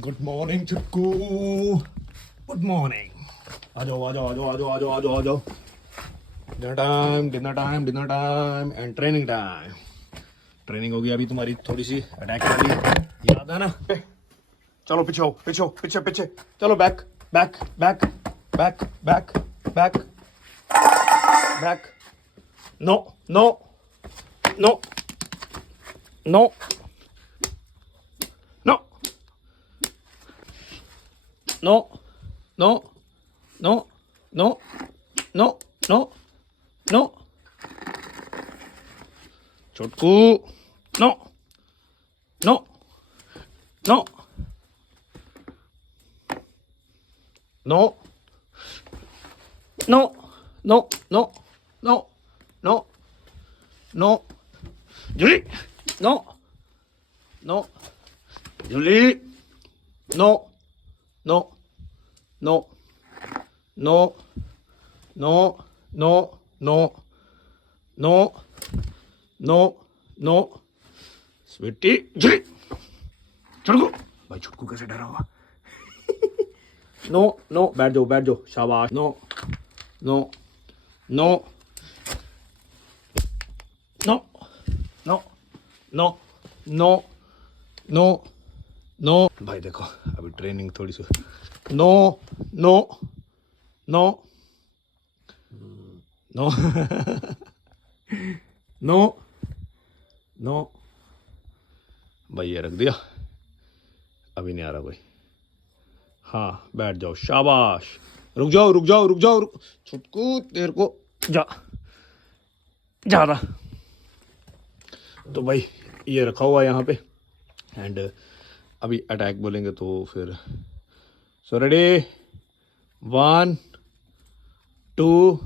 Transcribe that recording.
Good morning Chutku, good morning. आ जाओ आ जाओ आ जाओ आ जाओ आ जाओ आ जाओ आ जाओ। Dinner time dinner time dinner time and training time. Training होगी अभी तुम्हारी थोड़ी सी अटैक वाली, याद है ना? चलो पीछे हो, पीछे हो, पीछे पीछे। चलो back back back back back back back. No no no no no no no no no no no no Chutku no no no no no no no no no no Julie no no Julie no no no no no no no no no no Sweety Julie Chhutku. भाई छुटकू कैसे डरा हुआ? No no बैठ जाओ शाबाश। No no no no no no no no no. भाई देखो अभी ट्रेनिंग थोड़ी सी। No no no no no no. भाई ये रख दिया, अभी नहीं आ रहा कोई। हाँ बैठ जाओ शाबाश। रुक जाओ रुक जाओ रुक जाओ छुटकू तेरे को जा जा रहा। तो भाई ये रखा हुआ है यहाँ पे एंड अभी अटैक बोलेंगे तो फिर। So ready 1 2